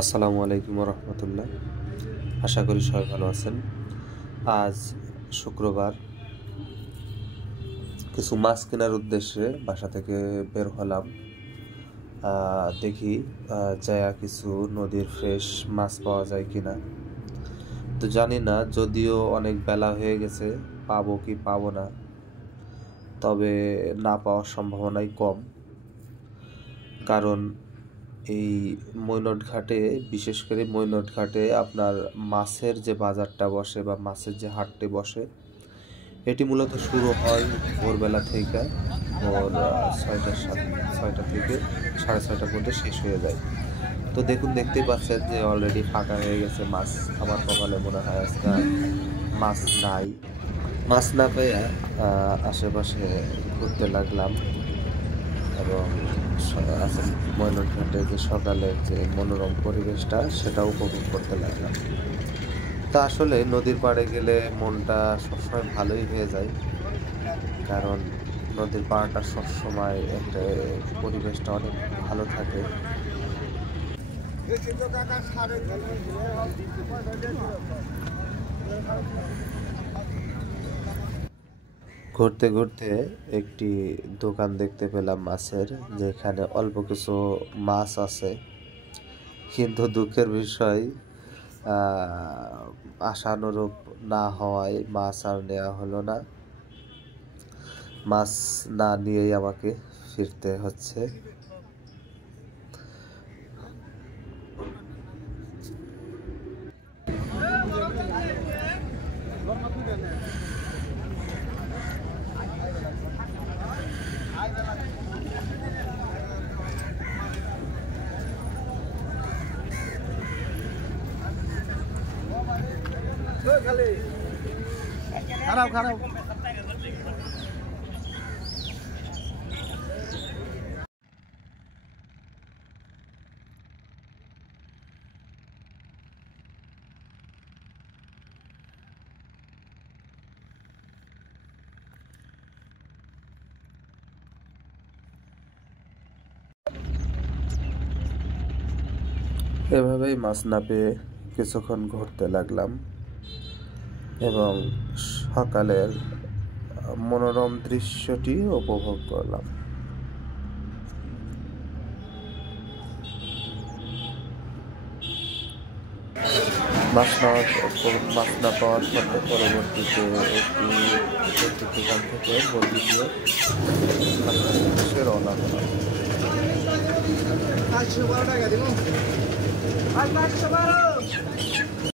আসসালামু আলাইকুম রহমতুল্লাহ। আশা করি সবাই ভালো আছেন। আজ শুক্রবার, কিছু মাছ কেনার উদ্দেশ্যে বাসা থেকে বের হলাম। দেখি যায়া কিছু নদীর ফ্রেশ মাছ পাওয়া যায় কিনা। তো জানি না, যদিও অনেক বেলা হয়ে গেছে, পাবো কি পাবো না, তবে না পাওয়ার সম্ভাবনাই কম। কারণ এই মৈনট ঘাটে, বিশেষ করে মৈনট ঘাটে আপনার মাছের যে বাজারটা বসে বা মাছের যে হাটটি বসে, এটি মূলত শুরু হয় ভোরবেলা থেকে, ভোর 6টা থেকে 6:30টার মধ্যে শেষ হয়ে যায়। তো দেখতেই পাচ্ছেন যে অলরেডি ফাঁকা হয়ে গেছে মাছ। আমার কপালে মনে হয় আজকে মাছ নাই। মাছ না পেয়ে আশেপাশে ঘুরতে লাগলাম এবং ময়নট ঘাটে যে সকালের যে মনোরম পরিবেশটা, সেটা উপভোগ করতে লাগলাম। তা আসলে নদীর পাড়ে গেলে মনটা সবসময় ভালোই হয়ে যায়, কারণ নদীর পাড়টা সবসময় একটা পরিবেশটা অনেক ভালো থাকে। ঘুরতে ঘুরতে একটি দোকান দেখতে পেলাম মাছের, যেখানে অল্প কিছু মাছ আছে, কিন্তু দুঃখের বিষয় আশানুরূপ না হওয়ায় মাছ আর নেওয়া হলো না। মাছ না নিয়েই আমাকে ফিরতে হচ্ছে। খারাপ খারাপ এভাবেই মাছ না পেয়ে কিছুক্ষণ ঘুরতে লাগলাম এবং সকালের মনোরম দৃশ্যটি উপভোগ করলাম। মাছ না পাওয়ার পরে পরবর্তীতে একটি দোকান থেকে বলছি দিয়ে সে রওনা হলাম। 512 টাকা দিব 512